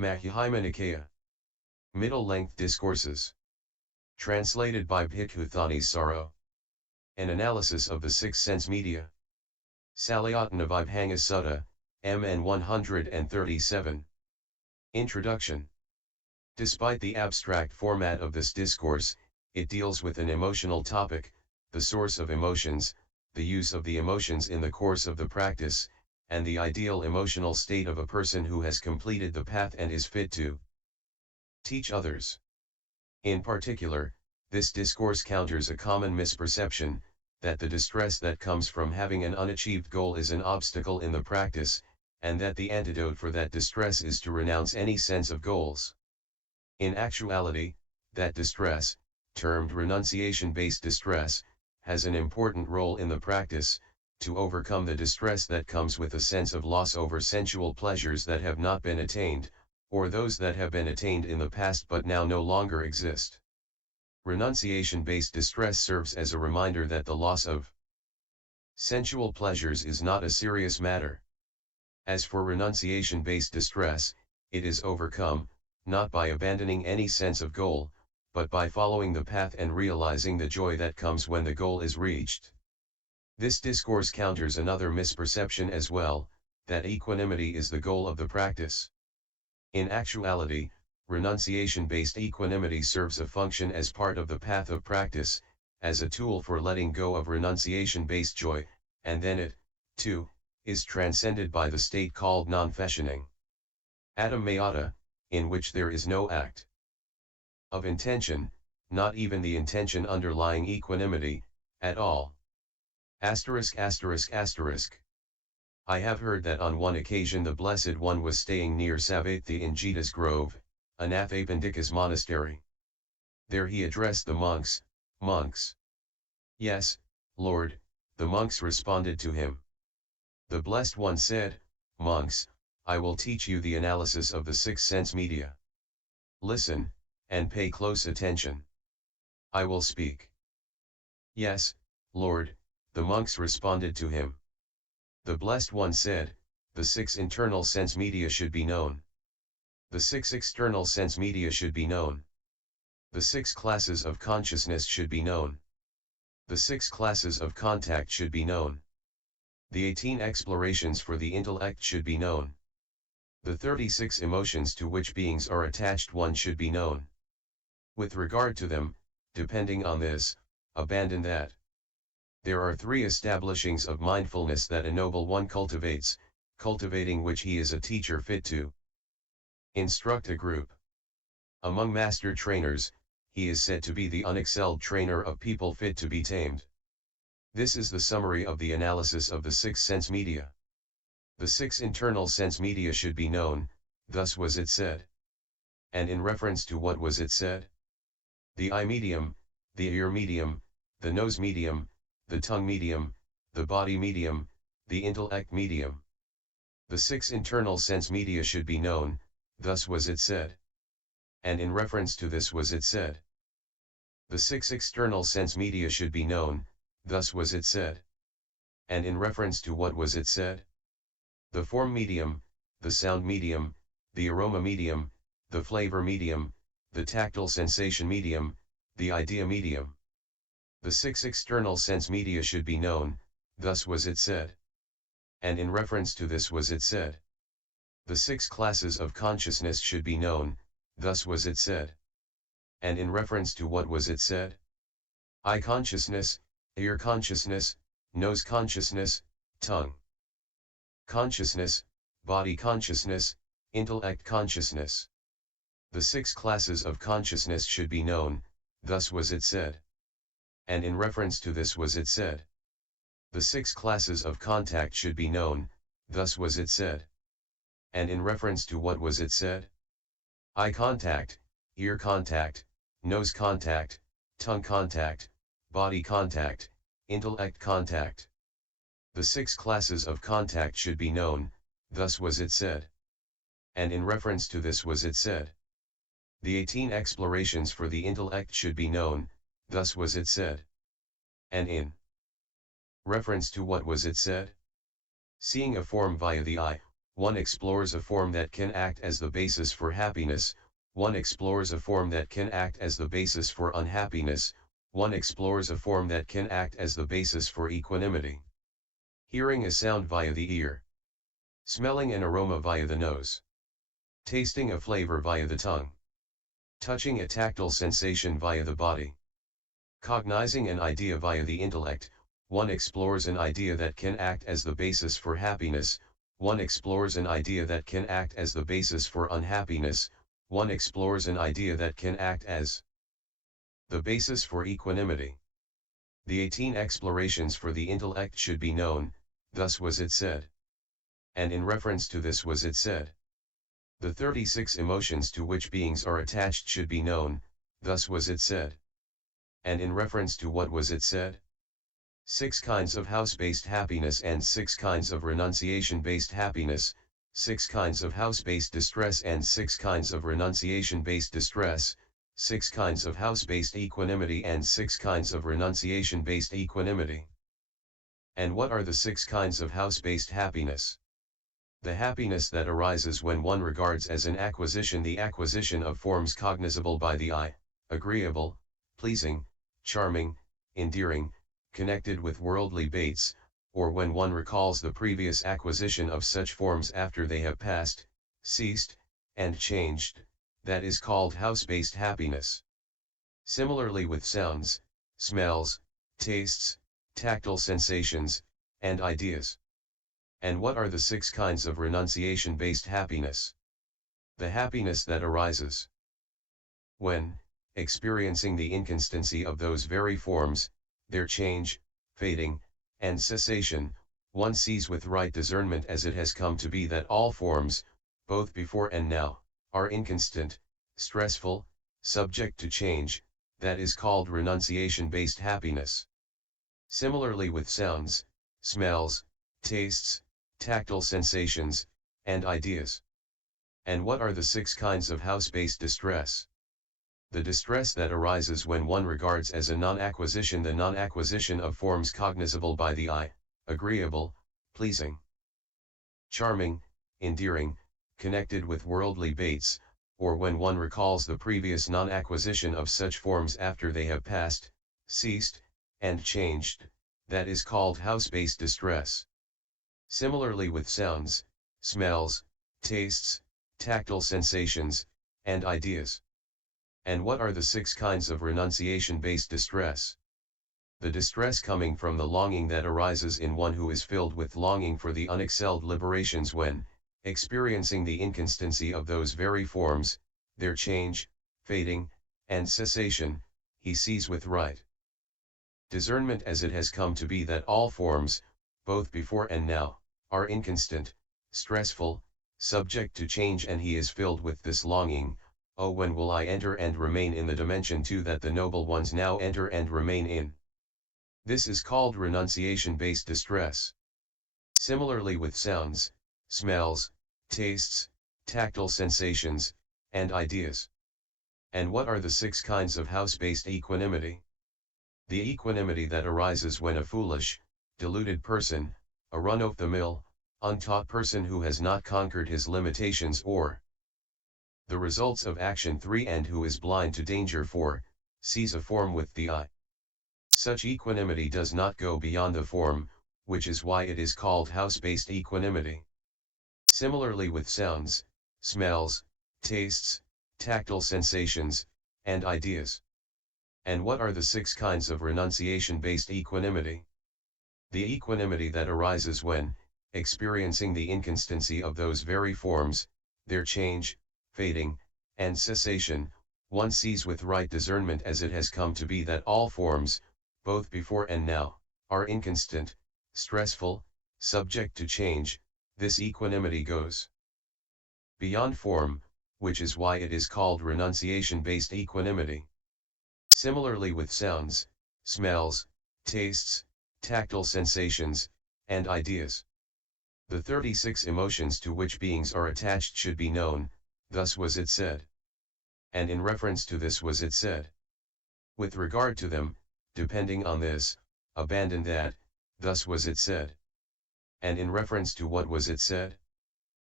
Madhyama Nikaya. Middle-length discourses. Translated by Bhikkhu Thanissaro. An analysis of the six sense media. Salayatana Vibhanga Sutta, MN 137. Introduction. Despite the abstract format of this discourse, it deals with an emotional topic, the source of emotions, the use of the emotions in the course of the practice, and the ideal emotional state of a person who has completed the path and is fit to teach others. In particular, this discourse counters a common misperception, that the distress that comes from having an unachieved goal is an obstacle in the practice, and that the antidote for that distress is to renounce any sense of goals. In actuality, that distress, termed renunciation-based distress, has an important role in the practice, to overcome the distress that comes with a sense of loss over sensual pleasures that have not been attained, or those that have been attained in the past but now no longer exist. Renunciation-based distress serves as a reminder that the loss of sensual pleasures is not a serious matter. As for renunciation-based distress, it is overcome, not by abandoning any sense of goal, but by following the path and realizing the joy that comes when the goal is reached. This discourse counters another misperception as well, that equanimity is the goal of the practice. In actuality, renunciation-based equanimity serves a function as part of the path of practice, as a tool for letting go of renunciation-based joy, and then it, too, is transcended by the state called non-fashioning. Mayata, in which there is no act of intention, not even the intention underlying equanimity, at all. *******. I have heard that on one occasion the Blessed One was staying near Savatthi in Jeta's Grove, a Nathapindika's monastery. There he addressed the monks. Monks. Yes, Lord, the monks responded to him. The Blessed One said, Monks, I will teach you the analysis of the six sense media. Listen, and pay close attention. I will speak. Yes, Lord, the monks responded to him. The Blessed One said, the six internal sense media should be known. The six external sense media should be known. The six classes of consciousness should be known. The six classes of contact should be known. The 18 explorations for the intellect should be known. The 36 emotions to which beings are attached one should be known. With regard to them, depending on this, abandon that. There are 3 establishings of mindfulness that a noble one cultivates, cultivating which he is a teacher fit to instruct a group. Among master trainers, he is said to be the unexcelled trainer of people fit to be tamed. This is the summary of the analysis of the six sense media. The six internal sense media should be known, thus was it said. And in reference to what was it said? The eye medium, the ear medium, the nose medium, the tongue medium, the body medium, the intellect medium. The six internal sense media should be known, thus was it said. And in reference to this was it said. The six external sense media should be known, thus was it said. And in reference to what was it said? The form medium, the sound medium, the aroma medium, the flavor medium, the tactile sensation medium, the idea medium. The six external sense media should be known, thus was it said. And in reference to this was it said. The six classes of consciousness should be known, thus was it said. And in reference to what was it said? Eye consciousness, ear consciousness, nose consciousness, tongue consciousness, body consciousness, intellect consciousness. The six classes of consciousness should be known, thus was it said. And in reference to this was it said. The six classes of contact should be known, thus was it said. And in reference to what was it said? Eye contact, ear contact, nose contact, tongue contact, body contact, intellect contact. The six classes of contact should be known, thus was it said. And in reference to this was it said. The 18 explorations for the intellect should be known, thus was it said. And in reference to what was it said? Seeing a form via the eye, one explores a form that can act as the basis for happiness, one explores a form that can act as the basis for unhappiness, one explores a form that can act as the basis for equanimity. Hearing a sound via the ear. Smelling an aroma via the nose. Tasting a flavor via the tongue. Touching a tactile sensation via the body. Cognizing an idea via the intellect, one explores an idea that can act as the basis for happiness, one explores an idea that can act as the basis for unhappiness, one explores an idea that can act as the basis for equanimity. The 18 explorations for the intellect should be known, thus was it said. And in reference to this was it said. The 36 emotions to which beings are attached should be known, thus was it said. And in reference to what was it said? 6 kinds of house-based happiness and 6 kinds of renunciation-based happiness, 6 kinds of house-based distress and 6 kinds of renunciation-based distress, 6 kinds of house-based equanimity and 6 kinds of renunciation-based equanimity. And what are the 6 kinds of house-based happiness? The happiness that arises when one regards as an acquisition the acquisition of forms cognizable by the eye, agreeable, pleasing, charming, endearing, connected with worldly baits, or when one recalls the previous acquisition of such forms after they have passed, ceased, and changed, that is called house-based happiness. Similarly with sounds, smells, tastes, tactile sensations, and ideas. And what are the 6 kinds of renunciation-based happiness? The happiness that arises when, experiencing the inconstancy of those very forms, their change, fading, and cessation, one sees with right discernment as it has come to be that all forms, both before and now, are inconstant, stressful, subject to change, that is called renunciation-based happiness. Similarly with sounds, smells, tastes, tactile sensations, and ideas. And what are the 6 kinds of house-based distress? The distress that arises when one regards as a non-acquisition the non-acquisition of forms cognizable by the eye, agreeable, pleasing, charming, endearing, connected with worldly baits, or when one recalls the previous non-acquisition of such forms after they have passed, ceased, and changed, that is called house-based distress. Similarly with sounds, smells, tastes, tactile sensations, and ideas. And what are the 6 kinds of renunciation-based distress? The distress coming from the longing that arises in one who is filled with longing for the unexcelled liberations when, experiencing the inconstancy of those very forms, their change, fading, and cessation, he sees with right discernment as it has come to be that all forms, both before and now, are inconstant, stressful, subject to change, and he is filled with this longing. Oh, when will I enter and remain in the dimension 2 that the noble ones now enter and remain in? This is called renunciation-based distress. Similarly with sounds, smells, tastes, tactile sensations, and ideas. And what are the 6 kinds of house-based equanimity? The equanimity that arises when a foolish, deluded person, a run-of-the-mill, untaught person who has not conquered his limitations or the results of action 3 and who is blind to danger 4, sees a form with the eye. Such equanimity does not go beyond the form, which is why it is called house-based equanimity. Similarly with sounds, smells, tastes, tactile sensations, and ideas. And what are the 6 kinds of renunciation-based equanimity? The equanimity that arises when, experiencing the inconstancy of those very forms, their change, fading, and cessation, one sees with right discernment as it has come to be that all forms, both before and now, are inconstant, stressful, subject to change. This equanimity goes beyond form, which is why it is called renunciation-based equanimity. Similarly with sounds, smells, tastes, tactile sensations, and ideas. The 36 emotions to which beings are attached should be known, thus was it said. And in reference to this was it said. With regard to them, depending on this, abandon that, thus was it said. And in reference to what was it said?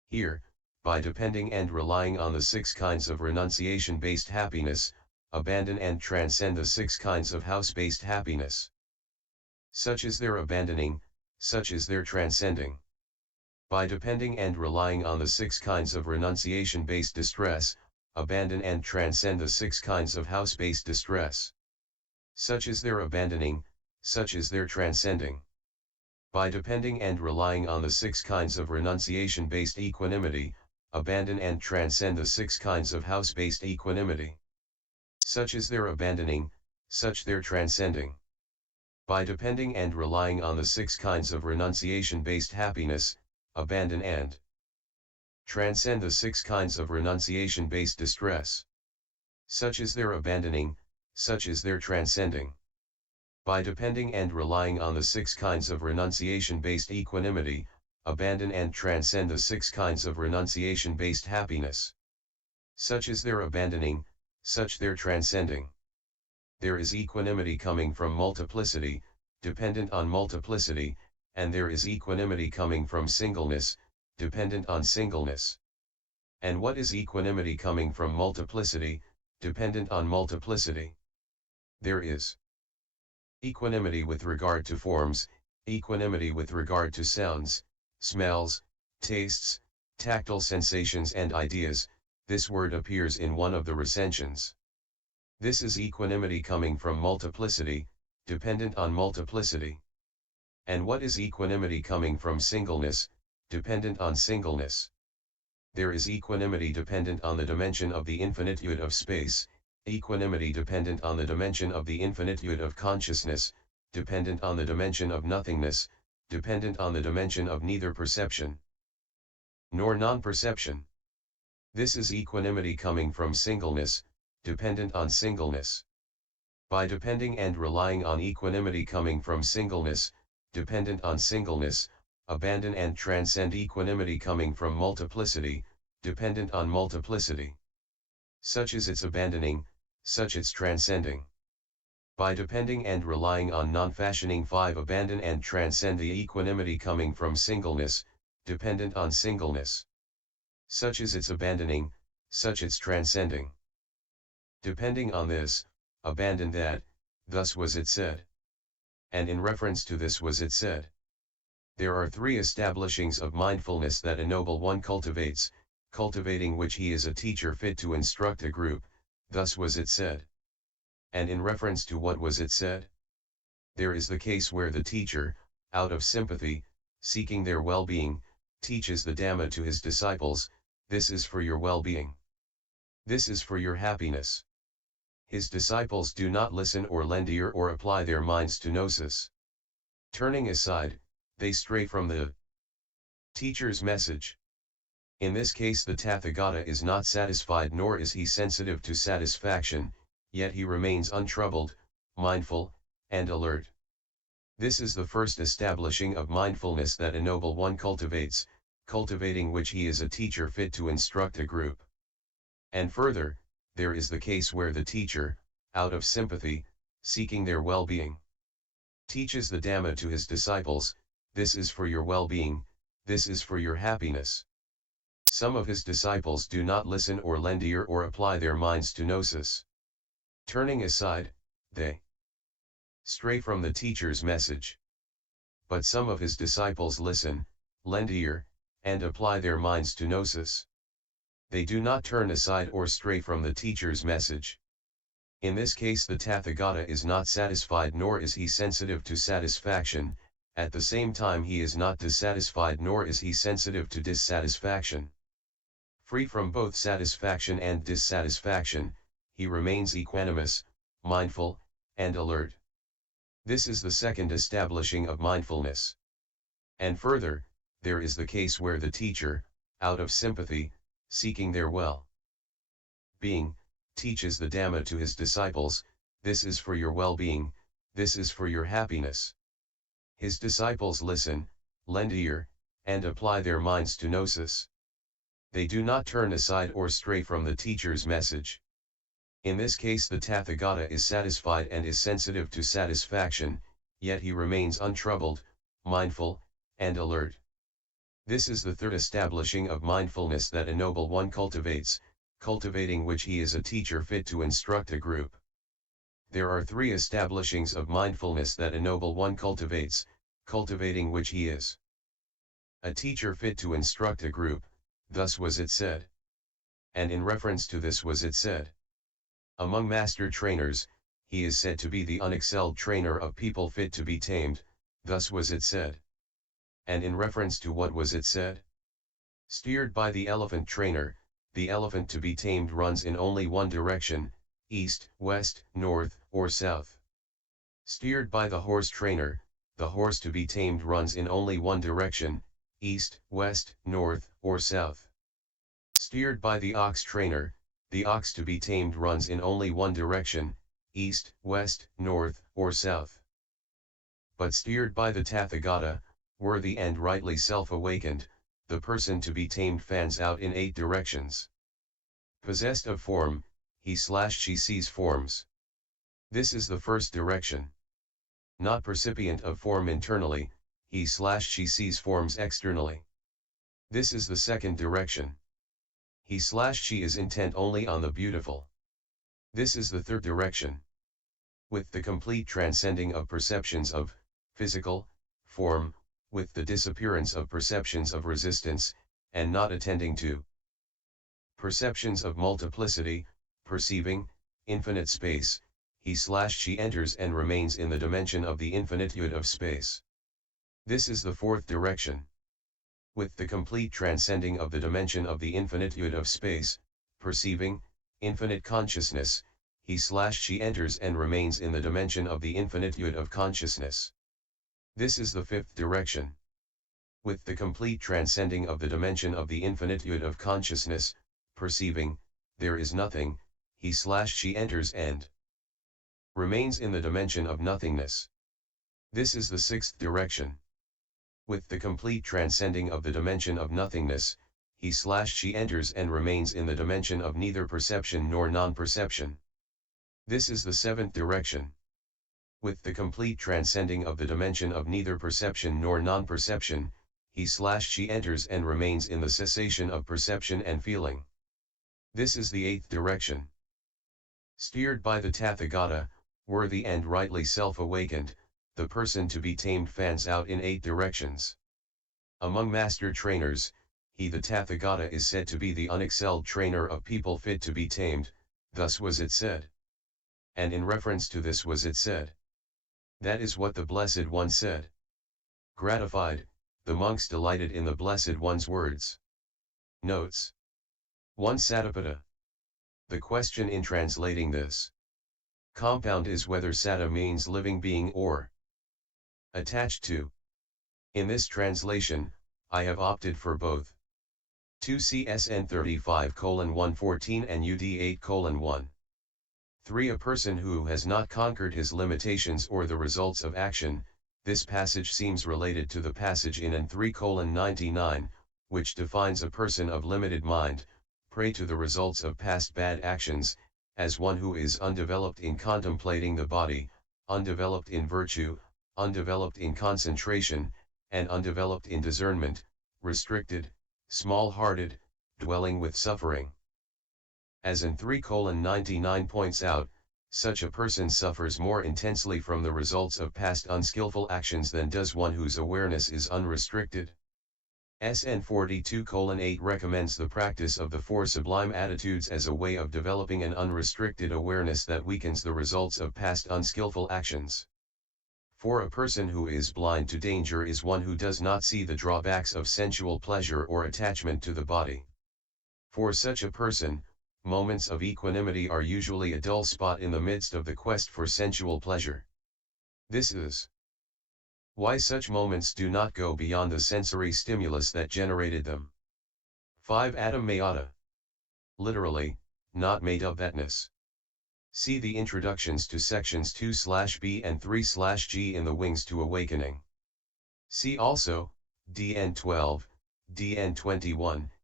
Here, by depending and relying on the 6 kinds of renunciation-based happiness, abandon and transcend the 6 kinds of house-based happiness. Such is their abandoning, such is their transcending. By depending and relying on the 6 kinds of renunciation-based distress, abandon and transcend the 6 kinds of house-based distress. Such is their abandoning, such is their transcending. By depending and relying on the 6 kinds of renunciation-based equanimity, abandon and transcend the 6 kinds of house-based equanimity. Such is their abandoning, such their transcending. By depending and relying on the 6 kinds of renunciation-based happiness, abandon and transcend the 6 kinds of renunciation-based distress. Such is their abandoning, such is their transcending. By depending and relying on the 6 kinds of renunciation-based equanimity, abandon and transcend the 6 kinds of renunciation-based happiness. Such is their abandoning, such their transcending. There is equanimity coming from multiplicity, dependent on multiplicity, and there is equanimity coming from singleness, dependent on singleness. And what is equanimity coming from multiplicity, dependent on multiplicity? There is equanimity with regard to forms, equanimity with regard to sounds, smells, tastes, tactile sensations and ideas. This word appears in one of the recensions. This is equanimity coming from multiplicity, dependent on multiplicity. And what is equanimity coming from singleness, dependent on singleness? There is equanimity dependent on the dimension of the infinitude of space, equanimity dependent on the dimension of the infinitude of consciousness, dependent on the dimension of nothingness, dependent on the dimension of neither perception nor non-perception. This is equanimity coming from singleness, dependent on singleness. By depending and relying on equanimity coming from singleness, dependent on singleness, abandon and transcend equanimity coming from multiplicity, dependent on multiplicity. Such is its abandoning, such its transcending. By depending and relying on non-fashioning 5, abandon and transcend the equanimity coming from singleness, dependent on singleness. Such is its abandoning, such its transcending. Depending on this, abandon that, thus was it said. And in reference to this was it said. There are 3 establishings of mindfulness that a noble one cultivates, cultivating which he is a teacher fit to instruct a group, thus was it said. And in reference to what was it said? There is the case where the teacher, out of sympathy, seeking their well-being, teaches the Dhamma to his disciples. This is for your well-being. This is for your happiness. His disciples do not listen or lend ear or apply their minds to gnosis. Turning aside, they stray from the teacher's message. In this case the Tathagata is not satisfied nor is he sensitive to satisfaction, yet he remains untroubled, mindful, and alert. This is the first establishing of mindfulness that a noble one cultivates, cultivating which he is a teacher fit to instruct a group. And further, there is the case where the teacher, out of sympathy, seeking their well-being, teaches the Dhamma to his disciples. This is for your well-being, this is for your happiness. Some of his disciples do not listen or lend ear or apply their minds to gnosis. Turning aside, they stray from the teacher's message. But some of his disciples listen, lend ear, and apply their minds to gnosis. They do not turn aside or stray from the teacher's message. In this case the Tathagata is not satisfied nor is he sensitive to satisfaction, at the same time he is not dissatisfied nor is he sensitive to dissatisfaction. Free from both satisfaction and dissatisfaction, he remains equanimous, mindful, and alert. This is the second establishing of mindfulness. And further, there is the case where the teacher, out of sympathy, seeking their well-being, teaches the Dhamma to his disciples. This is for your well-being, this is for your happiness. His disciples listen, lend ear, and apply their minds to gnosis. They do not turn aside or stray from the teacher's message. In this case the Tathagata is satisfied and is sensitive to satisfaction, yet he remains untroubled, mindful, and alert. This is the third establishing of mindfulness that a noble one cultivates, cultivating which he is a teacher fit to instruct a group. There are three establishings of mindfulness that a noble one cultivates, cultivating which he is a teacher fit to instruct a group, thus was it said. And in reference to this was it said. Among master trainers, he is said to be the unexcelled trainer of people fit to be tamed, thus was it said. And in reference to what was it said? Steered by the elephant trainer, the elephant to be tamed runs in only one direction, east, west, north, or south. Steered by the horse trainer, the horse to be tamed runs in only one direction, east, west, north, or south. Steered by the ox trainer, the ox to be tamed runs in only one direction, east, west, north, or south. But steered by the Tathagata, worthy and rightly self-awakened, the person to be tamed fans out in 8 directions. Possessed of form, he/she sees forms. This is the first direction. Not percipient of form internally, he/she sees forms externally. This is the second direction. He/she is intent only on the beautiful. This is the third direction. With the complete transcending of perceptions of physical form, with the disappearance of perceptions of resistance, and not attending to perceptions of multiplicity, perceiving infinite space, he/she enters and remains in the dimension of the infinitude of space. This is the fourth direction. With the complete transcending of the dimension of the infinitude of space, perceiving infinite consciousness, he/she enters and remains in the dimension of the infinitude of consciousness. This is the fifth direction. With the complete transcending of the dimension of the infinitude of consciousness, perceiving there is nothing, he/she enters and remains in the dimension of nothingness. This is the sixth direction. With the complete transcending of the dimension of nothingness, he/she enters and remains in the dimension of neither perception nor non-perception. This is the seventh direction. With the complete transcending of the dimension of neither perception nor non-perception, he/she enters and remains in the cessation of perception and feeling. This is the eighth direction. Steered by the Tathagata, worthy and rightly self-awakened, the person to be tamed fans out in 8 directions. Among master trainers, he the Tathagata is said to be the unexcelled trainer of people fit to be tamed, thus was it said. And in reference to this was it said. That is what the Blessed One said. Gratified, the monks delighted in the Blessed One's words. Notes. 1. Satipata. The question in translating this compound is whether sata means living being or attached to. In this translation, I have opted for both. 2 CSN 35:114 and UD 8:1. 3. A person who has not conquered his limitations or the results of action. This passage seems related to the passage in N 3:99, which defines a person of limited mind, prey to the results of past bad actions, as one who is undeveloped in contemplating the body, undeveloped in virtue, undeveloped in concentration, and undeveloped in discernment, restricted, small-hearted, dwelling with suffering. As in 3:99 points out, such a person suffers more intensely from the results of past unskillful actions than does one whose awareness is unrestricted. SN 42:8 recommends the practice of the 4 sublime attitudes as a way of developing an unrestricted awareness that weakens the results of past unskillful actions. For a person who is blind to danger is one who does not see the drawbacks of sensual pleasure or attachment to the body. For such a person, moments of equanimity are usually a dull spot in the midst of the quest for sensual pleasure. This is why such moments do not go beyond the sensory stimulus that generated them. 5. Adam Mayata. Literally, not made of thatness. See the introductions to sections 2/B and 3/G in the Wings to Awakening. See also, DN 12, DN 21,